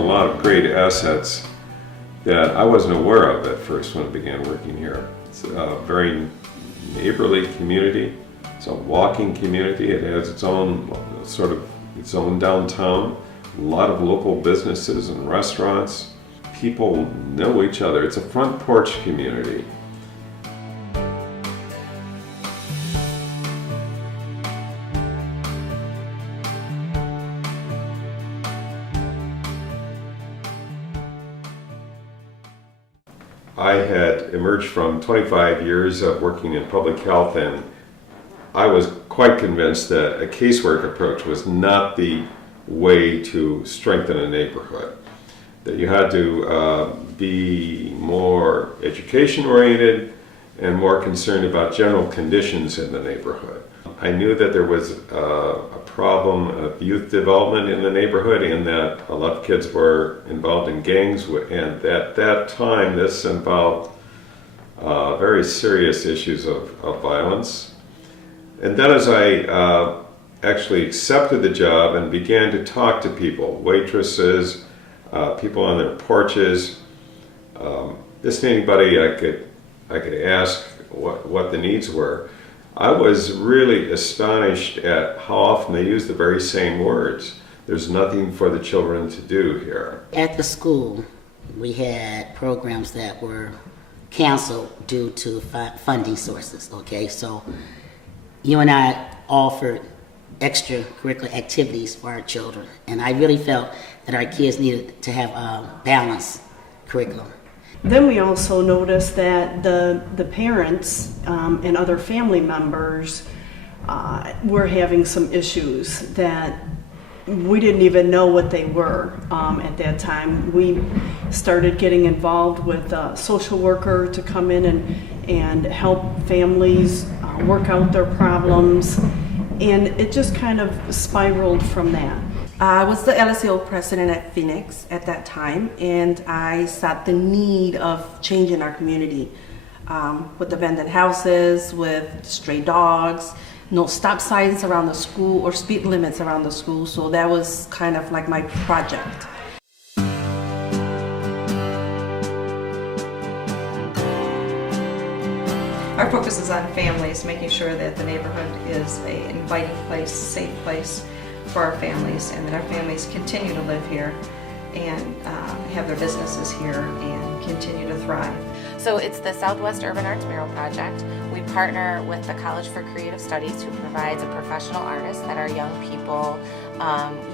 lot of great assets that I wasn't aware of at first when I began working here. It's a very neighborly community. It's a walking community. It has its own its own downtown. A lot of local businesses and restaurants. People know each other. It's a front porch community. I had emerged from 25 years of working in public health, and I was quite convinced that a casework approach was not the way to strengthen a neighborhood. That you had to be more education oriented and more concerned about general conditions in the neighborhood. I knew that there was a problem of youth development in the neighborhood, in that a lot of kids were involved in gangs, and at that time this involved very serious issues of violence. And then as I actually accepted the job and began to talk to people, waitresses, people on their porches, just anybody I could ask what the needs were, I was really astonished at how often they use the very same words. There's nothing for the children to do here. At the school, we had programs that were canceled due to funding sources, okay? So UNI offered extracurricular activities for our children, and I really felt that our kids needed to have a balanced curriculum. Then we also noticed that the parents and other family members were having some issues that we didn't even know what they were at that time. We started getting involved with a social worker to come in and help families work out their problems, and it just kind of spiraled from that. I was the LSO president at Phoenix at that time, and I saw the need of change in our community with abandoned houses, with stray dogs, no stop signs around the school or speed limits around the school. So that was kind of like my project. Our focus is on families, making sure that the neighborhood is an inviting place, safe place for our families, and that our families continue to live here and have their businesses here and continue to thrive. So it's the Southwest Urban Arts Mural Project. We partner with the College for Creative Studies, who provides a professional artist that our young people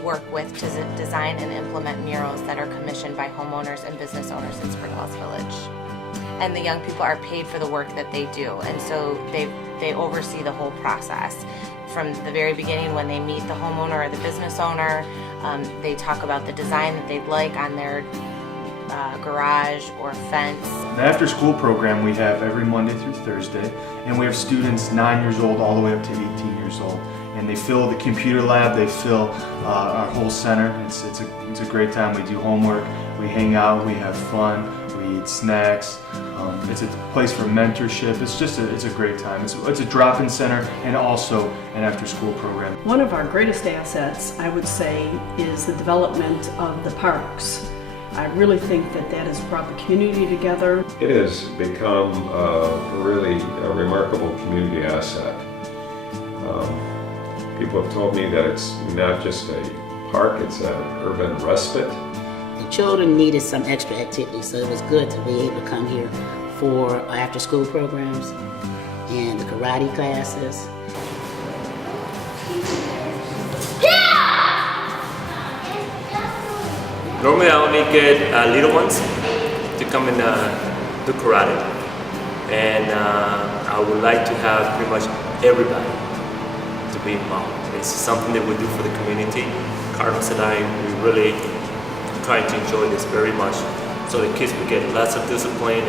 work with to design and implement murals that are commissioned by homeowners and business owners in Springwells Village. And the young people are paid for the work that they do, and so they oversee the whole process. From the very beginning, when they meet the homeowner or the business owner, they talk about the design that they'd like on their garage or fence. The after school program we have every Monday through Thursday, and we have students 9 years old all the way up to 18 years old. And they fill the computer lab, they fill our whole center. It's a great time. We do homework, we hang out, we have fun, we eat snacks. It's a place for mentorship. It's a great time. It's a drop-in center and also an after-school program. One of our greatest assets, I would say, is the development of the parks. I really think that has brought the community together. It has become really a remarkable community asset. People have told me that it's not just a park, it's an urban respite. The children needed some extra activity, so it was good to be able to come here for after-school programs and the karate classes. Normally I only get little ones to come and do karate, and I would like to have pretty much everybody to be involved. It's something that we do for the community. Carlos and I, we really try to enjoy this very much, so the kids will get lots of discipline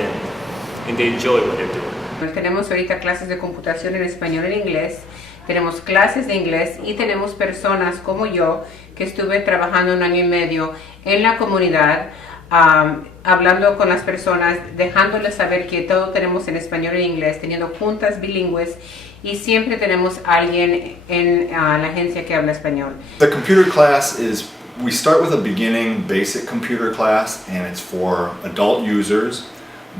and they enjoy what they're doing. Tenemos ahorita clases de computación en español y en inglés, tenemos clases de inglés y tenemos personas como yo que estuve trabajando 1 año y medio en la comunidad, hablando con las personas, dejándoles saber que todo tenemos en español y en inglés, teniendo juntas bilingües, y siempre tenemos alguien en la agencia que habla español. The computer class is We start with a beginning basic computer class, and it's for adult users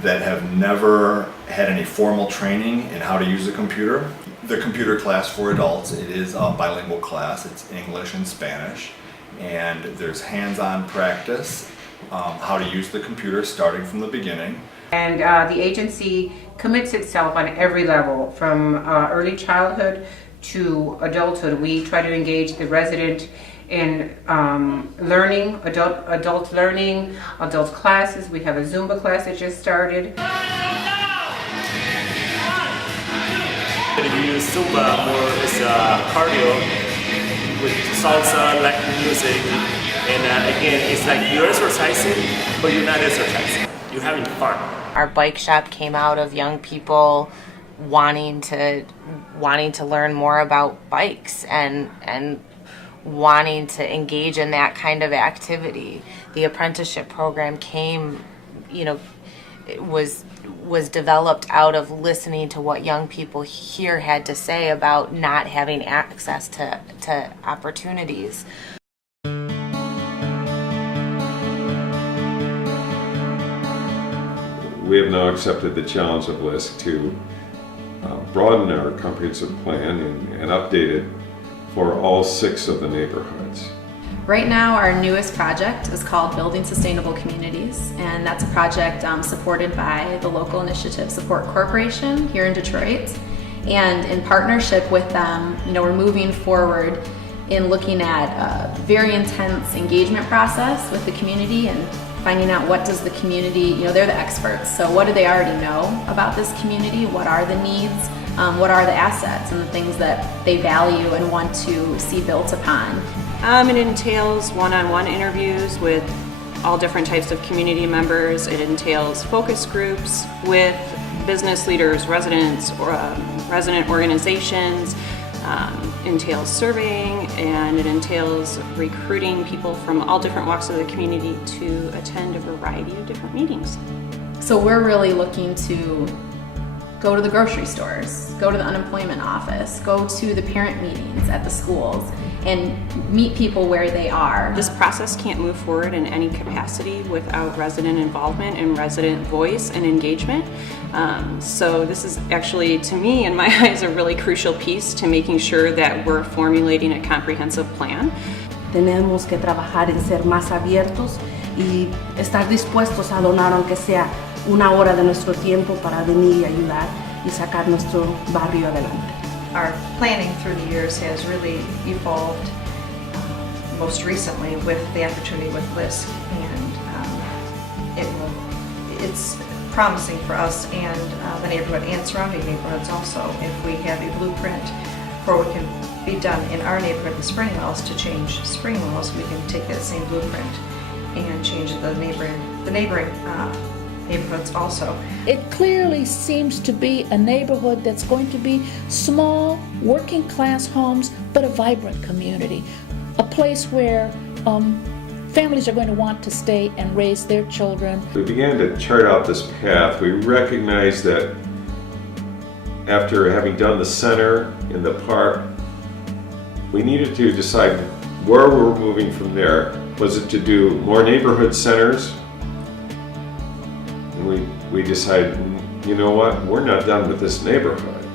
that have never had any formal training in how to use a computer. The computer class for adults, it is a bilingual class. It's English and Spanish, and there's hands-on practice, how to use the computer starting from the beginning. And the agency commits itself on every level, from early childhood to adulthood. We try to engage the resident in learning, adult learning, adult classes. We have a Zumba class that just started. If you use Zumba more as cardio with salsa, Latin music, and again, it's like you're exercising, but you're not exercising. You're having fun. Our bike shop came out of young people wanting to learn more about bikes and wanting to engage in that kind of activity. The apprenticeship program came, it was developed out of listening to what young people here had to say about not having access to opportunities. We have now accepted the challenge of LISC to broaden our comprehensive plan and update it for all 6 of the neighborhoods. Right now, our newest project is called Building Sustainable Communities, and that's a project supported by the Local Initiative Support Corporation here in Detroit. And in partnership with them, we're moving forward in looking at a very intense engagement process with the community and finding out what does the community, they're the experts, so what do they already know about this community, what are the needs, what are the assets and the things that they value and want to see built upon. It entails one-on-one interviews with all different types of community members. It entails focus groups with business leaders, residents, or resident organizations. Entails surveying, and it entails recruiting people from all different walks of the community to attend a variety of different meetings. So we're really looking to go to the grocery stores, go to the unemployment office, go to the parent meetings at the schools, and meet people where they are. This process can't move forward in any capacity without resident involvement and resident voice and engagement. So this is actually, to me, in my eyes, a really crucial piece to making sure that we're formulating a comprehensive plan. Tenemos que trabajar en ser más abiertos y estar dispuestos a donar, aunque sea una hora de nuestro tiempo, para venir y ayudar y sacar nuestro barrio adelante. Our planning through the years has really evolved, most recently with the opportunity with LISC, and it's promising for us and the neighborhood and surrounding neighborhoods also. If we have a blueprint for what can be done in our neighborhood, the spring wells, to change spring wells, we can take that same blueprint and change the neighboring neighborhoods also. It clearly seems to be a neighborhood that's going to be small, working class homes, but a vibrant community. A place where families are going to want to stay and raise their children. We began to chart out this path. We recognized that after having done the center in the park, we needed to decide where we were moving from there. Was it to do more neighborhood centers? And we decided, you know what, we're not done with this neighborhood.